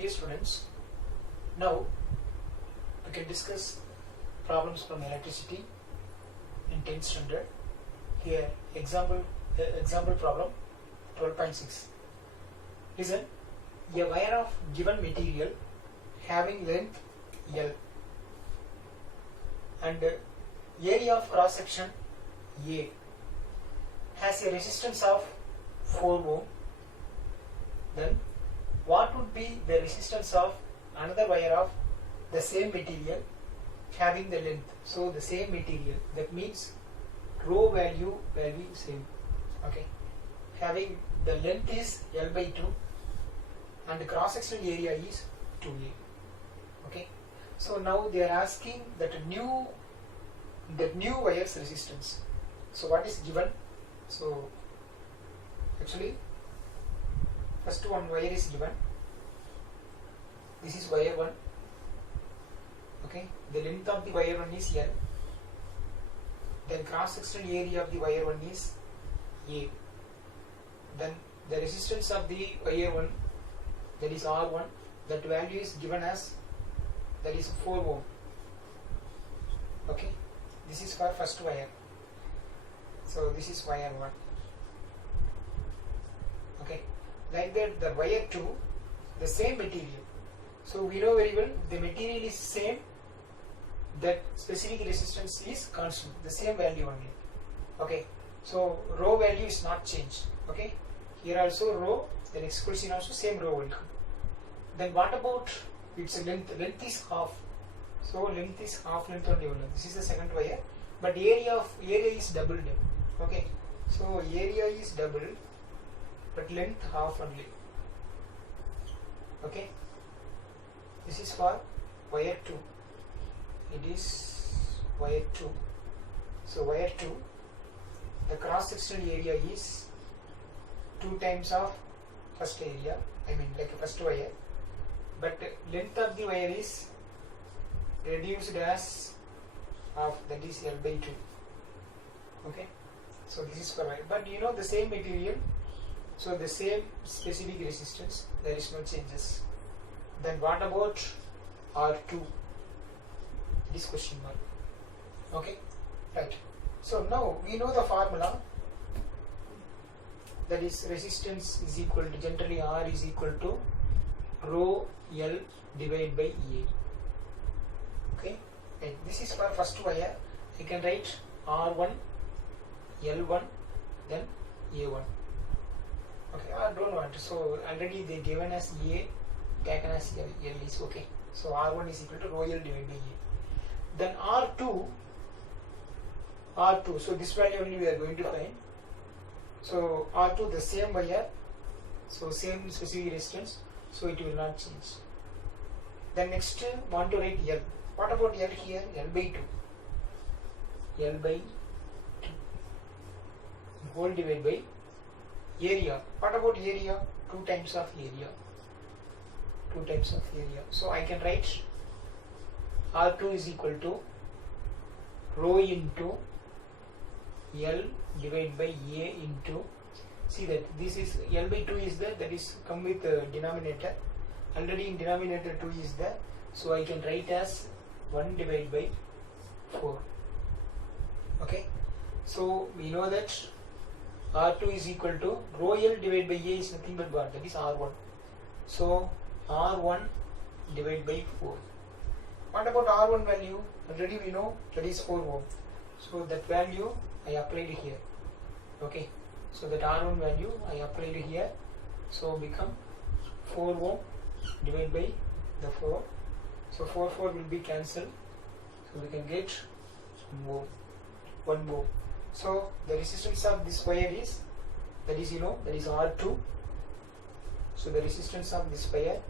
Dear students, now we can discuss problems from electricity in 10th standard. Here example problem 12.6. Listen, a wire of given material having length L and area of cross section A has a resistance of 4 ohm. Then what would be the resistance of another wire of the same material having the length? So the same material, that means rho value will be same. Okay, having the length is L by 2 and the cross sectional area is 2A. Okay, so now they are asking that new wire's resistance. So what is given? So actually first one wire is given. This is wire 1. Okay, the length of the wire 1 is L. Then cross sectional area of the wire 1 is A. Then the resistance of the wire 1, that is R1, that value is given as, that is 4 ohm. Okay, this is for first wire. So this is wire 1. Okay, like that the wire 2, the same material. So we know very well the material is same, that specific resistance is constant, the same value only. Okay, so rho value is not changed. Okay, here also rho, the next question also same rho will come. Then what about its length? Length is half. So length is half length only. This is the second wire, but area is doubled. Okay, so area is doubled, but length half only. Okay, this is for wire 2. It is wire 2. So wire 2, the cross sectional area is 2 times of first area, I mean like a first wire, but length of the wire is reduced as half, that is L by 2. Okay, so this is for wire, but you know the same material, so the same specific resistance, there is no changes. Then what about R2? This question mark. Okay, right. So now we know the formula, that is resistance is equal to, generally R is equal to rho L divided by A. Okay, and this is for first wire. I can write R1, L1, then A1. Okay, I don't want, so already they given as A, taken as L is okay. So R1 is equal to rho L divided by A. Then R2, so this value only we are going to find. So R2, the same wire, so same specific resistance, so it will not change. Then next want to write L. What about L here? L by 2. L by 2 whole divided by area. What about area? 2 times of area. 2 times of area. So I can write R2 is equal to rho into L divided by A into, see that this is L by 2 is there, that is come with denominator, already in denominator 2 is there, so I can write as 1 divided by 4. Okay, so we know that R2 is equal to rho L divided by A is nothing but what? That is R1. So R1 divided by 4. What about R1 value? Already we know that is 4 ohm. So that value I applied here. Okay, so that R1 value I applied here. So become 4 ohm divided by the 4. So 4 will be cancelled. So we can get 1 ohm. So the resistance of this wire is, that is that is R2. So the resistance of this wire,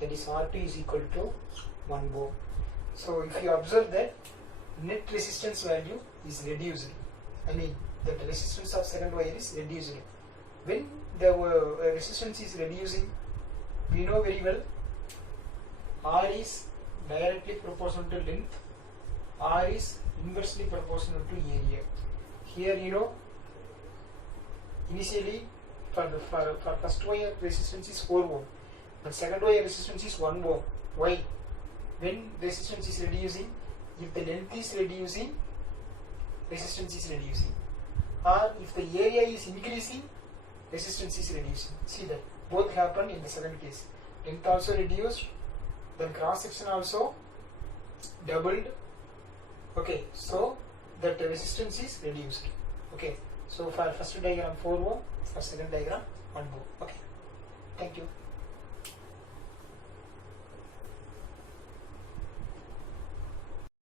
that is R2 is equal to 1 ohm. So if you observe that net resistance value is reduced, I mean that the resistance of second wire is reduced. When the resistance is reducing, we know very well R is directly proportional to length, R is inversely proportional to area. Here initially for first wire resistance is 4 ohm. But second wire resistance is 1 ohm. Why? When resistance is reducing, if the length is reducing, resistance is reducing. Or if the area is increasing, resistance is reducing. See that both happen in the second case. Length also reduced, then cross section also doubled. Okay, so that the resistance is reduced. Okay, so for first diagram 4 ohm, for second diagram 1 ohm. Okay, thank you.